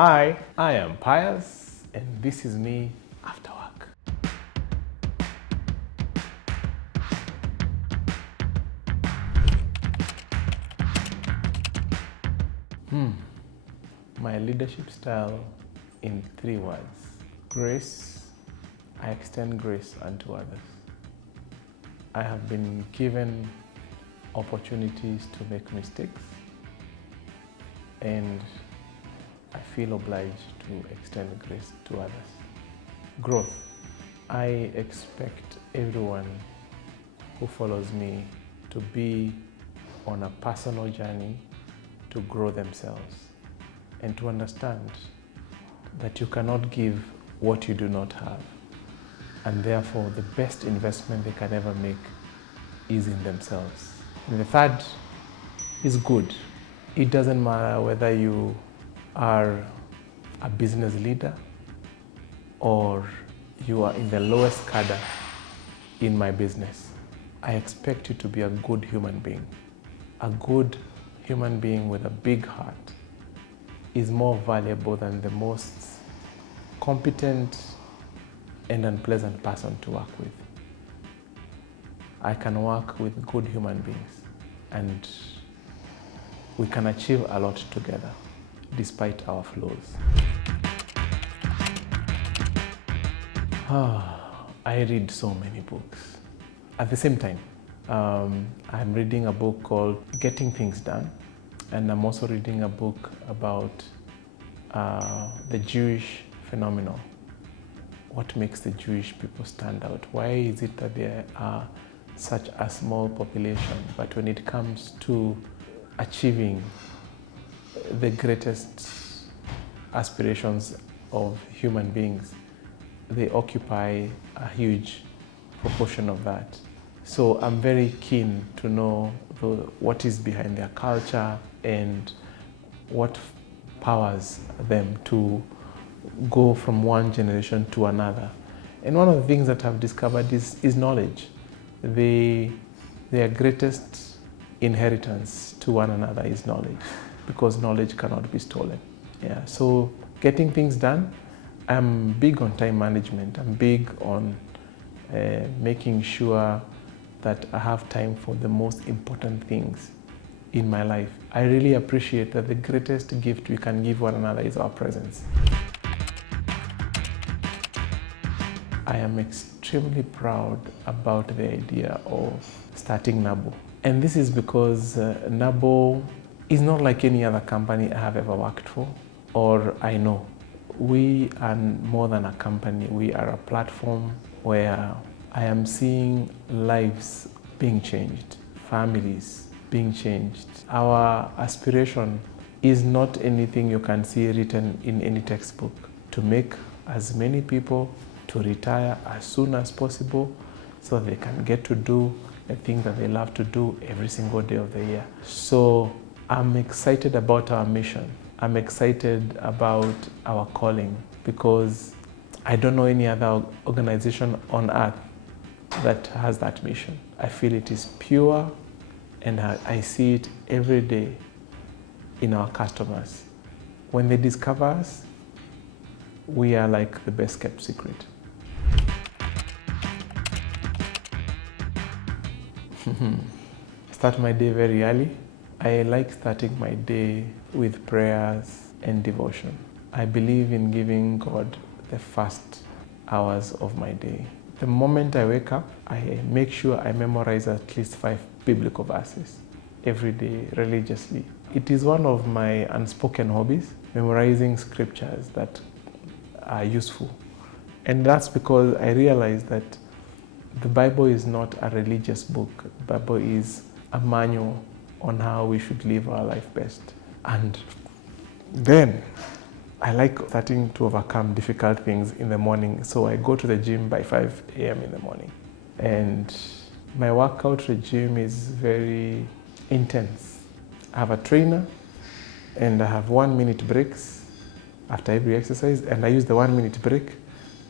Hi, I am Pius, and this is me after work. My leadership style in 3 words. Grace. I extend grace unto others. I have been given opportunities to make mistakes, and I feel obliged to extend grace to others. Growth. I expect everyone who follows me to be on a personal journey to grow themselves and to understand that you cannot give what you do not have, and therefore the best investment they can ever make is in themselves. And the third is good. It doesn't matter whether you are a business leader or you are in the lowest cadre in my business. I expect you to be a good human being. A good human being with a big heart is more valuable than the most competent and unpleasant person to work with. I can work with good human beings, and we can achieve a lot together despite our flaws. I read so many books. At the same time, I'm reading a book called Getting Things Done, and I'm also reading a book about the Jewish phenomenon. What makes the Jewish people stand out? Why is it that they are such a small population, but when it comes to achieving the greatest aspirations of human beings, they occupy a huge proportion of that. So I'm very keen to know what is behind their culture and what powers them to go from one generation to another. And one of the things that I've discovered is knowledge. Their greatest inheritance to one another is knowledge, because knowledge cannot be stolen. Yeah. So getting things done, I'm big on time management. I'm big on making sure that I have time for the most important things in my life. I really appreciate that the greatest gift we can give one another is our presence. I am extremely proud about the idea of starting Nabo. And this is because Nabo is not like any other company I have ever worked for or I know. We are more than a company. We are a platform where I am seeing lives being changed, families being changed. Our aspiration is not anything you can see written in any textbook. To make as many people to retire as soon as possible so they can get to do the things that they love to do every single day of the year. So I'm excited about our mission. I'm excited about our calling, because I don't know any other organization on earth that has that mission. I feel it is pure, and I see it every day in our customers. When they discover us, we are like the best kept secret. Start my day very early. I like starting my day with prayers and devotion. I believe in giving God the first hours of my day. The moment I wake up, I make sure I memorize at least 5 biblical verses every day religiously. It is one of my unspoken hobbies, memorizing scriptures that are useful. And that's because I realize that the Bible is not a religious book. The Bible is a manual on how we should live our life best. And then I like starting to overcome difficult things in the morning. So I go to the gym by 5 a.m. in the morning. And my workout regime is very intense. I have a trainer, and I have 1-minute breaks after every exercise. And I use the 1-minute break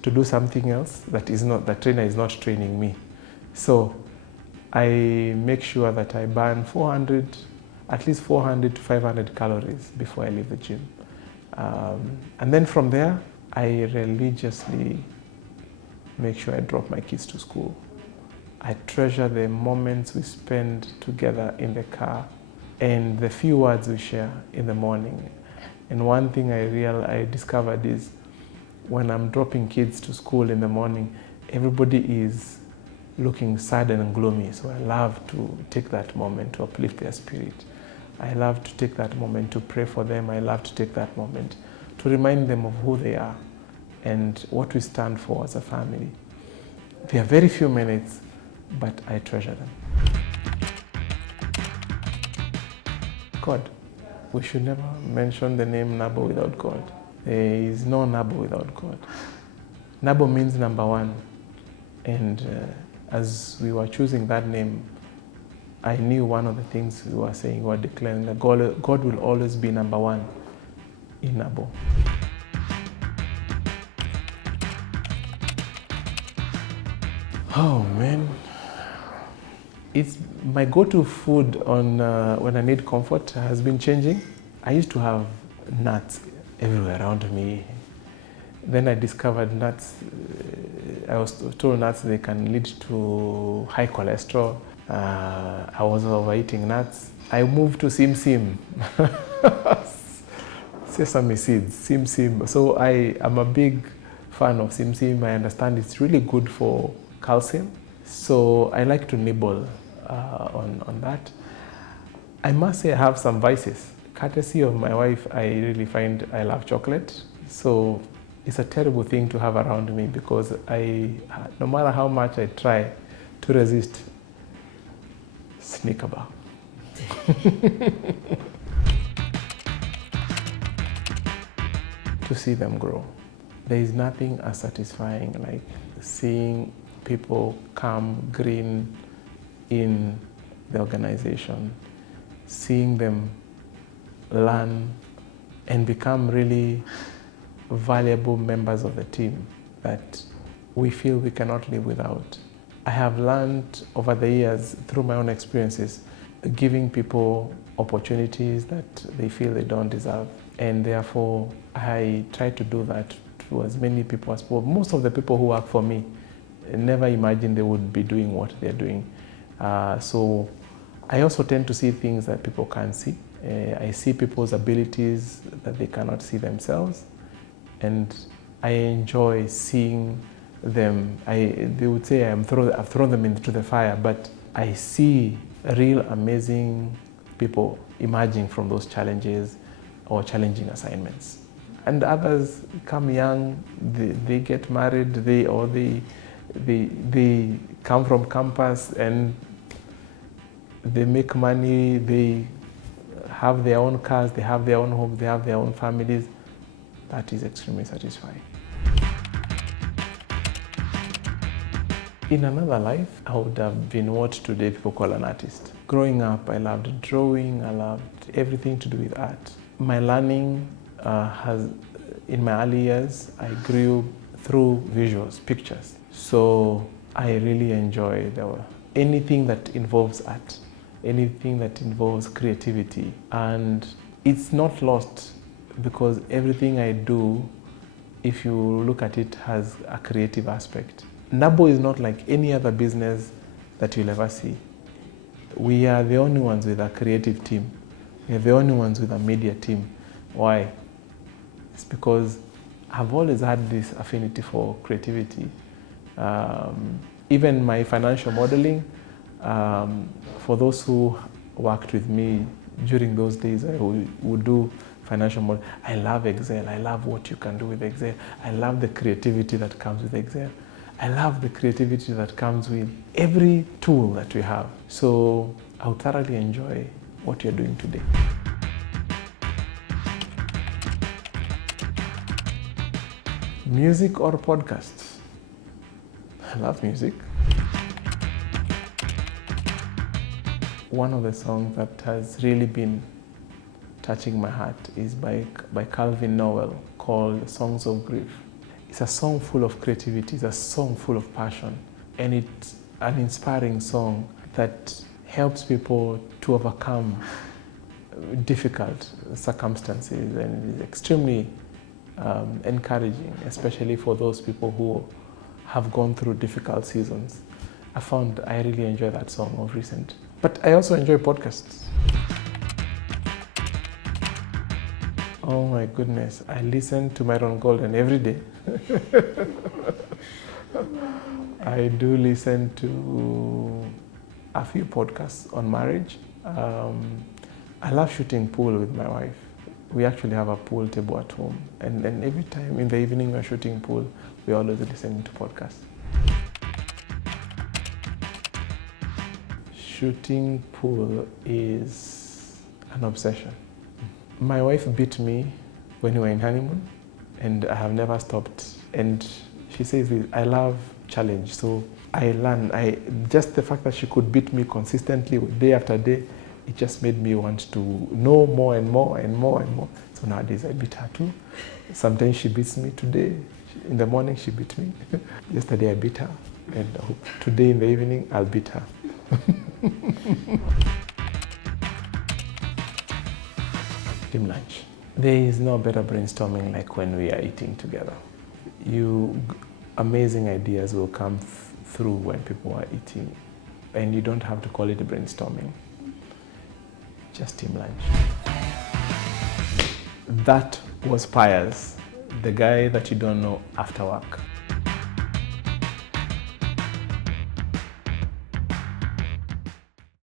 to do something else that is not, the trainer is not training me. So I make sure that I burn at least 400 to 500 calories before I leave the gym. And then from there, I religiously make sure I drop my kids to school. I treasure the moments we spend together in the car and the few words we share in the morning. And one thing I discovered is when I'm dropping kids to school in the morning, everybody is looking sad and gloomy. So I love to take that moment to uplift their spirit. I love to take that moment to pray for them. I love to take that moment to remind them of who they are and what we stand for as a family. They are very few minutes, but I treasure them. God. We should never mention the name Nabo without God. There is no Nabo without God. Nabo means number one. And as we were choosing that name, I knew one of the things we were saying, we were declaring that God will always be number one in Nabo. Oh man, it's my go-to food on when I need comfort has been changing. I used to have nuts everywhere around me. Then I discovered nuts. I was told nuts they can lead to high cholesterol. I was overeating nuts. I moved to sim. Sesame seeds, sim. So I am a big fan of sim. I understand it's really good for calcium. So I like to nibble on that. I must say I have some vices. Courtesy of my wife, I really find I love chocolate. So it's a terrible thing to have around me because no matter how much I try to resist, Snicker bar. To see them grow. There is nothing as satisfying like seeing people come green in the organization, seeing them learn and become really valuable members of the team that we feel we cannot live without. I have learned over the years through my own experiences, giving people opportunities that they feel they don't deserve. And therefore, I try to do that to as many people as possible. Most of the people who work for me never imagined they would be doing what they're doing. So I also tend to see things that people can't see. I see people's abilities that they cannot see themselves. And I enjoy seeing them. They would say I've thrown them into the fire, but I see real amazing people emerging from those challenges or challenging assignments. And others come young, they get married, they come from campus and they make money, they have their own cars, they have their own homes, they have their own families. That is extremely satisfying. In another life, I would have been what today people call an artist. Growing up, I loved drawing, I loved everything to do with art. My learning in my early years, I grew through visuals, pictures. So I really enjoy anything that involves art, anything that involves creativity. And it's not lost because everything I do, if you look at it, has a creative aspect. Nabo is not like any other business that you'll ever see. We are the only ones with a creative team. We are the only ones with a media team. Why? It's because I've always had this affinity for creativity. Even my financial modeling, for those who worked with me during those days, I would do financial model. I love Excel. I love what you can do with Excel. I love the creativity that comes with Excel. I love the creativity that comes with every tool that we have. So I would thoroughly enjoy what you're doing today. Music or podcasts? I love music. One of the songs that has really been touching my heart is by Calvin Noel called Songs of Grief. It's a song full of creativity, it's a song full of passion, and it's an inspiring song that helps people to overcome difficult circumstances, and it is extremely encouraging, especially for those people who have gone through difficult seasons. I found I really enjoy that song of recent. But I also enjoy podcasts. Oh my goodness, I listen to Myron Golden every day. I do listen to a few podcasts on marriage. I love shooting pool with my wife. We actually have a pool table at home, and every time in the evening we're shooting pool, we're always listening to podcasts. Shooting pool is an obsession. My wife beat me when we were in honeymoon, and I have never stopped. And she says, I love challenge, so I learn. Just the fact that she could beat me consistently day after day, it just made me want to know more and more and more and more. So nowadays I beat her too. Sometimes she beats me. Today, in the morning she beat me. Yesterday I beat her, and today in the evening I'll beat her. Team lunch. There is no better brainstorming like when we are eating together. Amazing ideas will come through when people are eating, and you don't have to call it brainstorming. Just team lunch. That was Pius, the guy that you don't know after work.